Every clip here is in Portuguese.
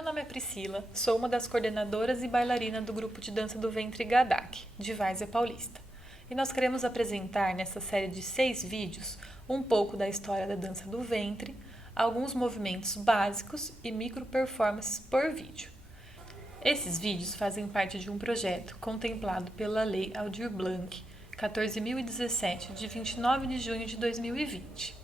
Meu nome é Priscila, sou uma das coordenadoras e bailarina do grupo de dança do ventre Gadak, de Várzea Paulista. E nós queremos apresentar nessa série de 6 vídeos um pouco da história da dança do ventre, alguns movimentos básicos e micro performances por vídeo. Esses vídeos fazem parte de um projeto contemplado pela Lei Aldir Blanc 14.017, de 29 de junho de 2020.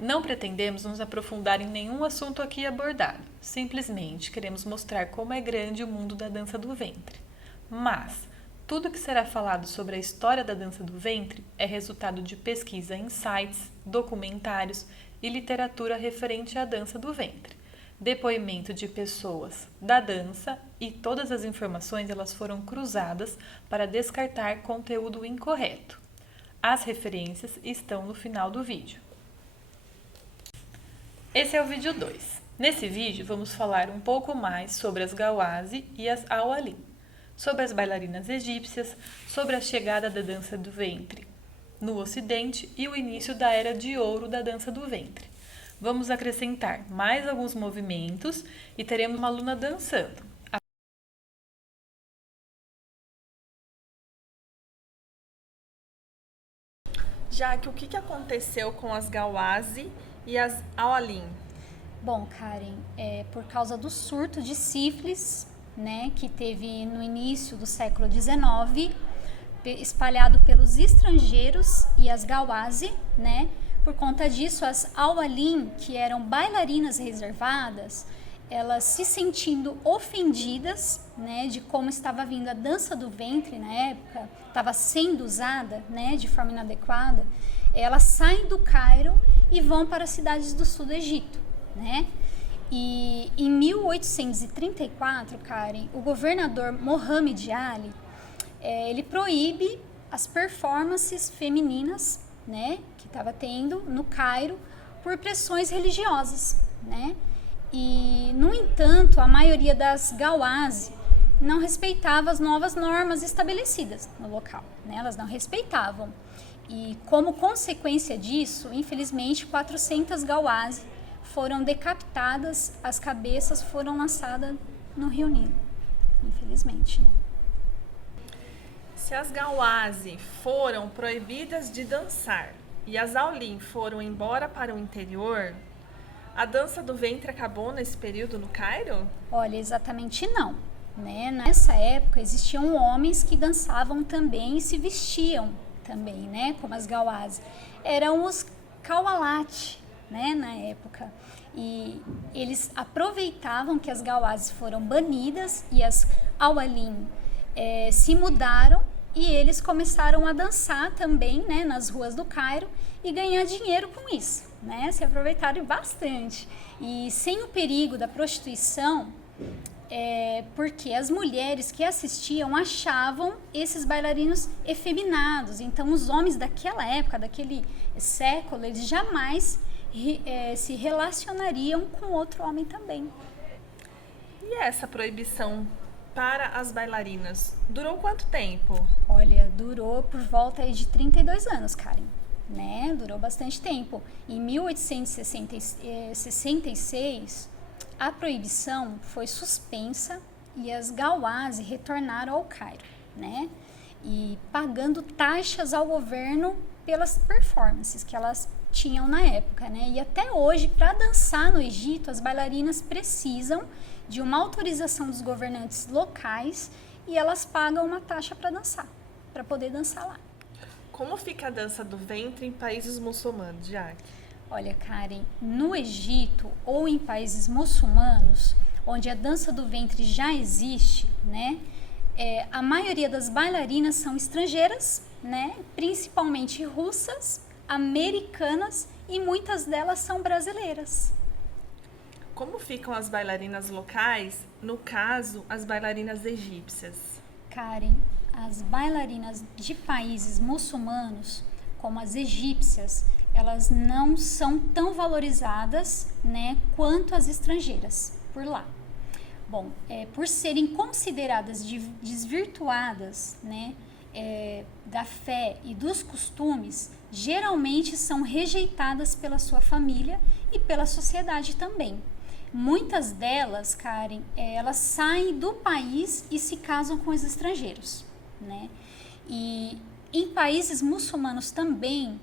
Não pretendemos nos aprofundar em nenhum assunto aqui abordado, simplesmente queremos mostrar como é grande o mundo da dança do ventre. Mas, tudo que será falado sobre a história da dança do ventre é resultado de pesquisa em sites, documentários e literatura referente à dança do ventre, depoimento de pessoas da dança e todas as informações elas foram cruzadas para descartar conteúdo incorreto. As referências estão no final do vídeo. Esse é o vídeo 2. Nesse vídeo vamos falar um pouco mais sobre as Gawase e as Awalin, sobre as bailarinas egípcias, sobre a chegada da dança do ventre no Ocidente e o início da Era de Ouro da dança do ventre. Vamos acrescentar mais alguns movimentos e teremos uma aluna dançando. Jaque, o que aconteceu com as Gawase e as Awalin? Bom, Karen, por causa do surto de sífilis, né, que teve no início do século XIX, espalhado pelos estrangeiros e as Gawase, né, por conta disso, as Awalin, que eram bailarinas reservadas, elas se sentindo ofendidas, né, de como estava vindo a dança do ventre na época, estava sendo usada, né, de forma inadequada, elas saem do Cairo e vão para as cidades do sul do Egito, né? E em 1834, Karen, o governador Mohammed Ali, ele proíbe as performances femininas, né, que estava tendo no Cairo por pressões religiosas, né? E, no entanto, a maioria das Gawase não respeitava as novas normas estabelecidas no local, né? Elas não respeitavam. E, como consequência disso, infelizmente, 400 Gawase foram decapitadas, as cabeças foram lançadas no Rio Nilo, infelizmente, né? Se as Gawase foram proibidas de dançar e as Awalin foram embora para o interior, a dança do ventre acabou nesse período no Cairo? Olha, exatamente não, né? Nessa época existiam homens que dançavam também e se vestiam também, né? Como as Gawase. Eram os Kawalate, né? Na época. E eles aproveitavam que as Gawase foram banidas e as Awalin se mudaram e eles começaram a dançar também, né? Nas ruas do Cairo e ganhar dinheiro com isso, né? Se aproveitaram bastante. E sem o perigo da prostituição, porque as mulheres que assistiam achavam esses bailarinos efeminados. Então, os homens daquela época, daquele século, eles jamais se relacionariam com outro homem também. E essa proibição para as bailarinas durou quanto tempo? Olha, durou por volta aí de 32 anos, Karen. Né? Durou bastante tempo. Em 1866, a proibição foi suspensa e as Gawase retornaram ao Cairo, né? E pagando taxas ao governo pelas performances que elas tinham na época, né? E até hoje, para dançar no Egito, as bailarinas precisam de uma autorização dos governantes locais e elas pagam uma taxa para dançar, para poder dançar lá. Como fica a dança do ventre em países muçulmanos, Jaque? Olha, Karen, no Egito ou em países muçulmanos, onde a dança do ventre já existe, né? A maioria das bailarinas são estrangeiras, né? Principalmente russas, americanas e muitas delas são brasileiras. Como ficam as bailarinas locais, no caso, as bailarinas egípcias? Karen, as bailarinas de países muçulmanos, como as egípcias, elas não são tão valorizadas, né, quanto as estrangeiras por lá. Bom, por serem consideradas desvirtuadas, né, da fé e dos costumes, geralmente são rejeitadas pela sua família e pela sociedade também. Muitas delas, Karen, elas saem do país e se casam com os estrangeiros, né? E em países muçulmanos também,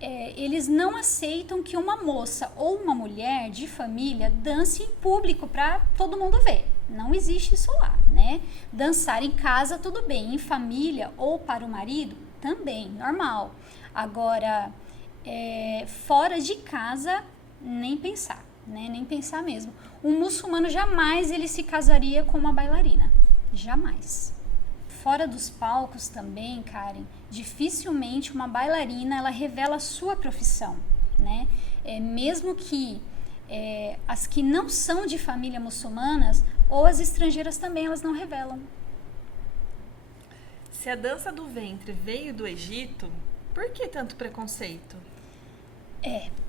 eles não aceitam que uma moça ou uma mulher de família dance em público para todo mundo ver. Não existe isso lá, né? Dançar em casa, tudo bem. Em família ou para o marido, também, normal. Agora, fora de casa, nem pensar, né? Nem pensar mesmo. Um muçulmano jamais ele se casaria com uma bailarina. Jamais. Fora dos palcos também, Karen, dificilmente uma bailarina ela revela a sua profissão, né? Mesmo que as que não são de família muçulmanas ou as estrangeiras também elas não revelam. Se a dança do ventre veio do Egito, por que tanto preconceito?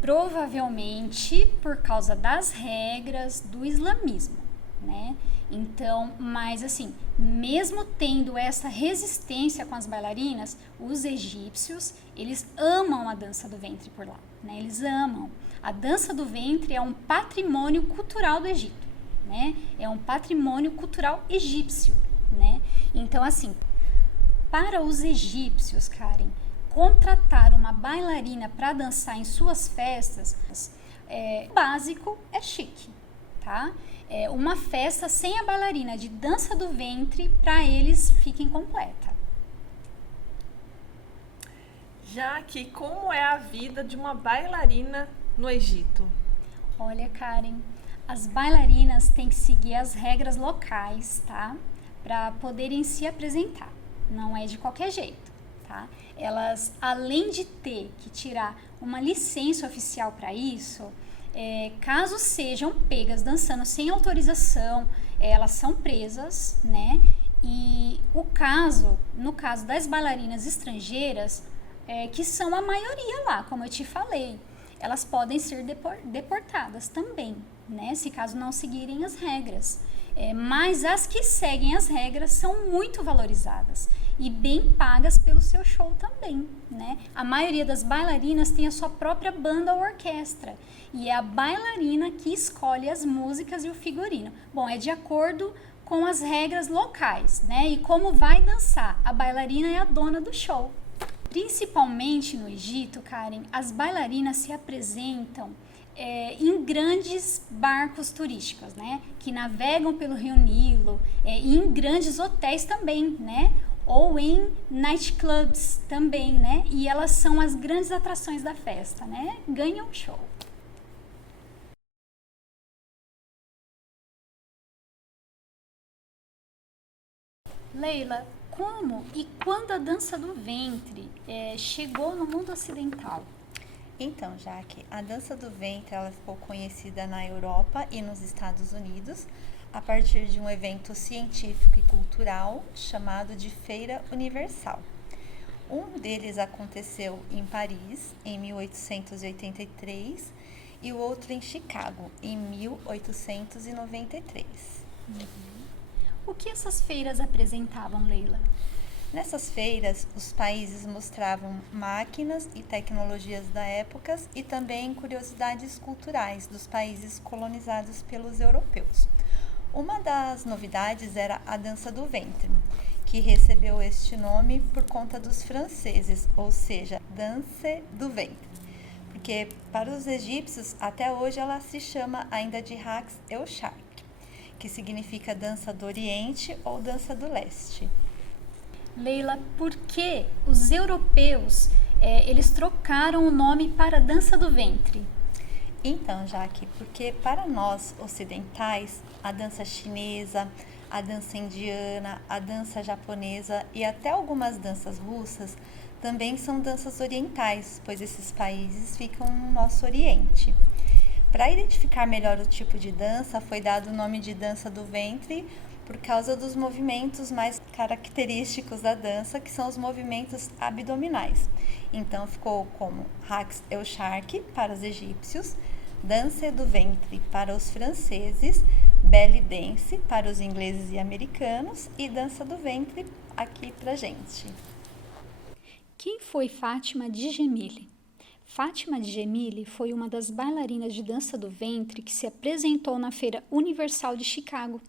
Provavelmente por causa das regras do islamismo, né? Então, mas assim, mesmo tendo essa resistência com as bailarinas, os egípcios, eles amam a dança do ventre por lá, né? Eles amam. A dança do ventre é um patrimônio cultural do Egito, né? É um patrimônio cultural egípcio, né? Então, assim, para os egípcios, Karen, contratar uma bailarina para dançar em suas festas, básico é chique, tá? Uma festa sem a bailarina de dança do ventre, para eles fica incompleta. Já que como é a vida de uma bailarina no Egito? Olha, Karen, as bailarinas têm que seguir as regras locais, tá? Para poderem se apresentar. Não é de qualquer jeito, tá? Elas, além de ter que tirar uma licença oficial para isso, caso sejam pegas dançando sem autorização, elas são presas, né? E no caso das bailarinas estrangeiras, que são a maioria lá, como eu te falei, elas podem ser deportadas também, né? Se caso não seguirem as regras. Mas as que seguem as regras são muito valorizadas e bem pagas pelo seu show também, né? A maioria das bailarinas tem a sua própria banda ou orquestra e é a bailarina que escolhe as músicas e o figurino. Bom, é de acordo com as regras locais, né? E como vai dançar, a bailarina é a dona do show. Principalmente no Egito, Karen, as bailarinas se apresentam em grandes barcos turísticos, né? Que navegam pelo Rio Nilo, e em grandes hotéis também, né? Ou em nightclubs também, né? E elas são as grandes atrações da festa, né? Ganham show. Leila, como e quando a dança do ventre chegou no mundo ocidental? Então, Jaque, a dança do ventre ela ficou conhecida na Europa e nos Estados Unidos a partir de um evento científico e cultural chamado de Feira Universal. Um deles aconteceu em Paris, em 1883, e o outro em Chicago, em 1893. O que essas feiras apresentavam, Leila? Nessas feiras, os países mostravam máquinas e tecnologias da época e também curiosidades culturais dos países colonizados pelos europeus. Uma das novidades era a dança do ventre, que recebeu este nome por conta dos franceses, ou seja, danse do ventre. Porque para os egípcios, até hoje ela se chama ainda de Raqs el-Sharq, que significa dança do Oriente ou dança do Leste. Leila, por que os europeus eles trocaram o nome para dança do ventre? Então, Jaque, porque para nós ocidentais, a dança chinesa, a dança indiana, a dança japonesa e até algumas danças russas também são danças orientais, pois esses países ficam no nosso Oriente. Para identificar melhor o tipo de dança, foi dado o nome de dança do ventre por causa dos movimentos mais característicos da dança, que são os movimentos abdominais. Então ficou como Raqs el-Sharq para os egípcios, dança do ventre para os franceses, belly dance para os ingleses e americanos e dança do ventre aqui pra gente. Quem foi Fátima de Gemille? Fátima de Gemille foi uma das bailarinas de dança do ventre que se apresentou na Feira Universal de Chicago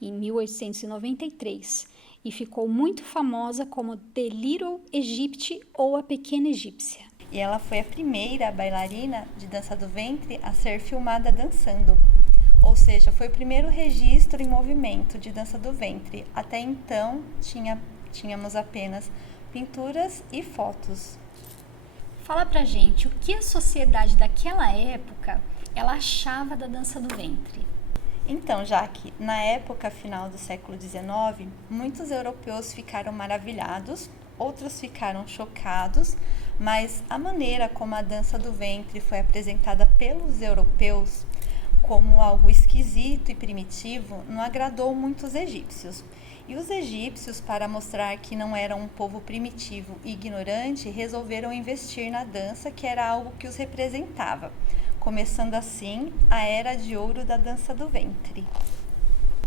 em 1893 e ficou muito famosa como The Little Egypt ou a Pequena Egípcia. E ela foi a primeira bailarina de dança do ventre a ser filmada dançando. Ou seja, foi o primeiro registro em movimento de dança do ventre. Até então, tínhamos apenas pinturas e fotos. Fala pra gente o que a sociedade daquela época ela achava da dança do ventre. Então, Jaque, na época final do século XIX, muitos europeus ficaram maravilhados, outros ficaram chocados, mas a maneira como a dança do ventre foi apresentada pelos europeus como algo esquisito e primitivo não agradou muitos egípcios. E os egípcios, para mostrar que não eram um povo primitivo e ignorante, resolveram investir na dança, que era algo que os representava, começando assim a Era de Ouro da dança do ventre.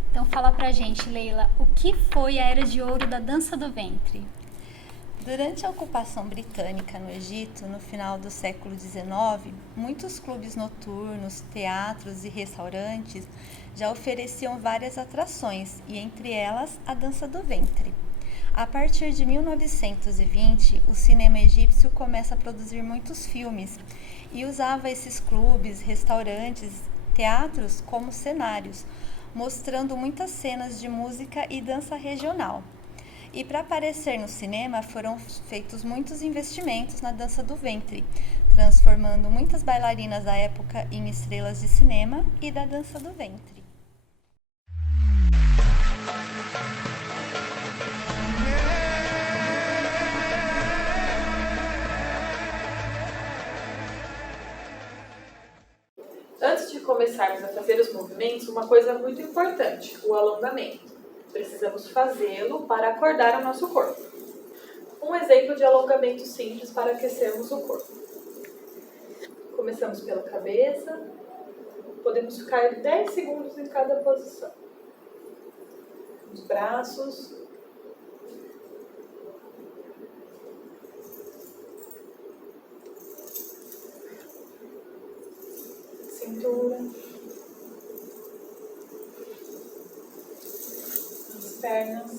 Então fala pra gente, Leila, o que foi a Era de Ouro da dança do ventre? Durante a ocupação britânica no Egito, no final do século XIX, muitos clubes noturnos, teatros e restaurantes já ofereciam várias atrações, e entre elas a dança do ventre. A partir de 1920, o cinema egípcio começa a produzir muitos filmes e usava esses clubes, restaurantes, teatros como cenários, mostrando muitas cenas de música e dança regional. E para aparecer no cinema foram feitos muitos investimentos na dança do ventre, transformando muitas bailarinas da época em estrelas de cinema e da dança do ventre. Antes de começarmos a fazer os movimentos, uma coisa muito importante, o alongamento. Precisamos fazê-lo para acordar o nosso corpo. Um exemplo de alongamento simples para aquecermos o corpo. Começamos pela cabeça. Podemos ficar 10 segundos em cada posição. Os braços. Cintura. Pernas,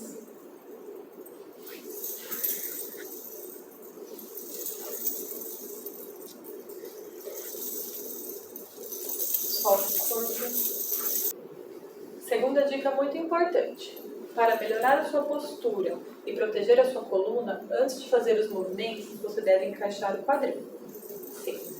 solta o corpo. Segunda dica muito importante: para melhorar a sua postura e proteger a sua coluna, antes de fazer os movimentos, você deve encaixar o quadril. Sim.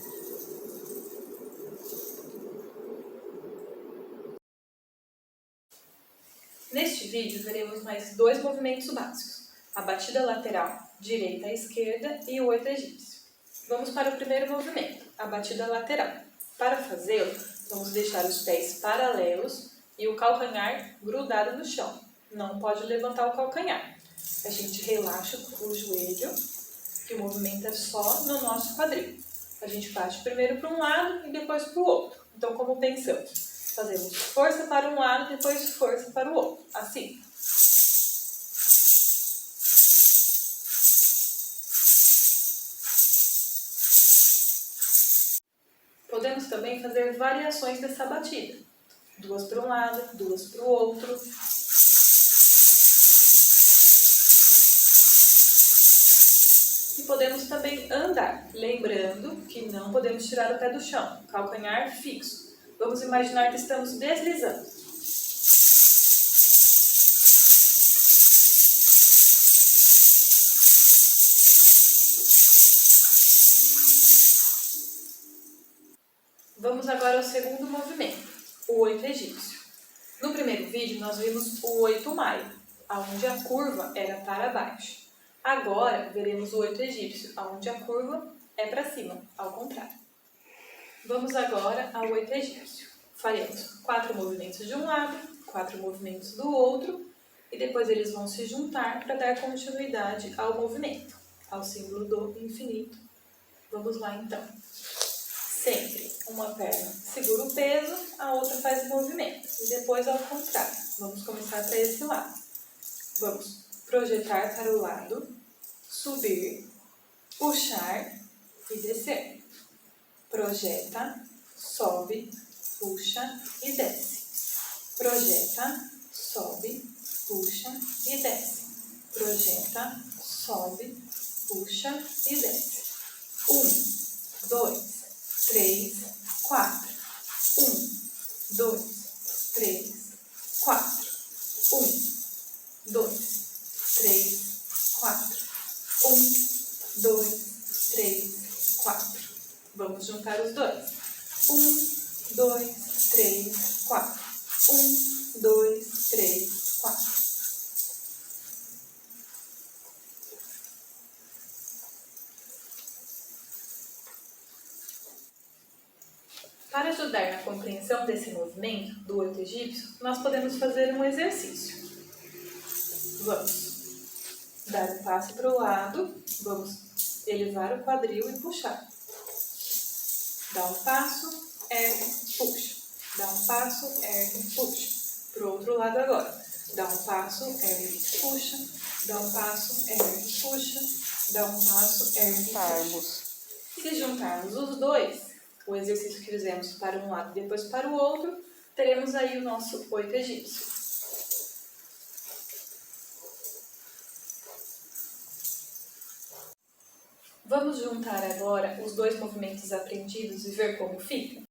Neste vídeo, veremos mais 2 movimentos básicos, a batida lateral, direita à esquerda e o 8 egípcio. Vamos para o primeiro movimento, a batida lateral. Para fazê-lo, vamos deixar os pés paralelos e o calcanhar grudado no chão. Não pode levantar o calcanhar. A gente relaxa o joelho, que o movimento é só no nosso quadril. A gente bate primeiro para um lado e depois para o outro. Então, como pensamos? Fazemos força para um lado, depois força para o outro. Assim. Podemos também fazer variações dessa batida. 2 para um lado, 2 para o outro. E podemos também andar, lembrando que não podemos tirar o pé do chão, calcanhar fixo. Vamos imaginar que estamos deslizando. Vamos agora ao segundo movimento, o 8 egípcio. No primeiro vídeo, nós vimos o 8 maio, onde a curva era para baixo. Agora, veremos o 8 egípcio, onde a curva é para cima, ao contrário. Vamos agora ao 8 egípcio. Faremos 4 movimentos de um lado, 4 movimentos do outro, e depois eles vão se juntar para dar continuidade ao movimento, ao símbolo do infinito. Vamos lá então. Sempre uma perna segura o peso, a outra faz o movimento, e depois ao contrário. Vamos começar para esse lado. Vamos projetar para o lado, subir, puxar, e descer. Projeta, sobe, puxa e desce. Projeta, sobe, puxa e desce. Projeta, sobe, puxa e desce. 1, 2, 3, 4. 1, 2, 3, 4. 1, 2, 3, 4. 1, 2, 3, 4. Vamos juntar os dois. 1, 2, 3, 4. 1, 2, 3, 4. Para ajudar na compreensão desse movimento do 8 egípcio, nós podemos fazer um exercício. Vamos dar um passo para o lado, vamos elevar o quadril e puxar. Dá um passo, ergue, puxa. Dá um passo, ergue, puxa. Para o outro lado agora. Dá um passo, ergue, puxa. Dá um passo, ergue, puxa. Dá um passo, ergue, puxa. Se juntarmos os dois, o exercício que fizemos para um lado e depois para o outro, teremos aí o nosso 8 egípcio. Vamos juntar agora os dois movimentos aprendidos e ver como fica?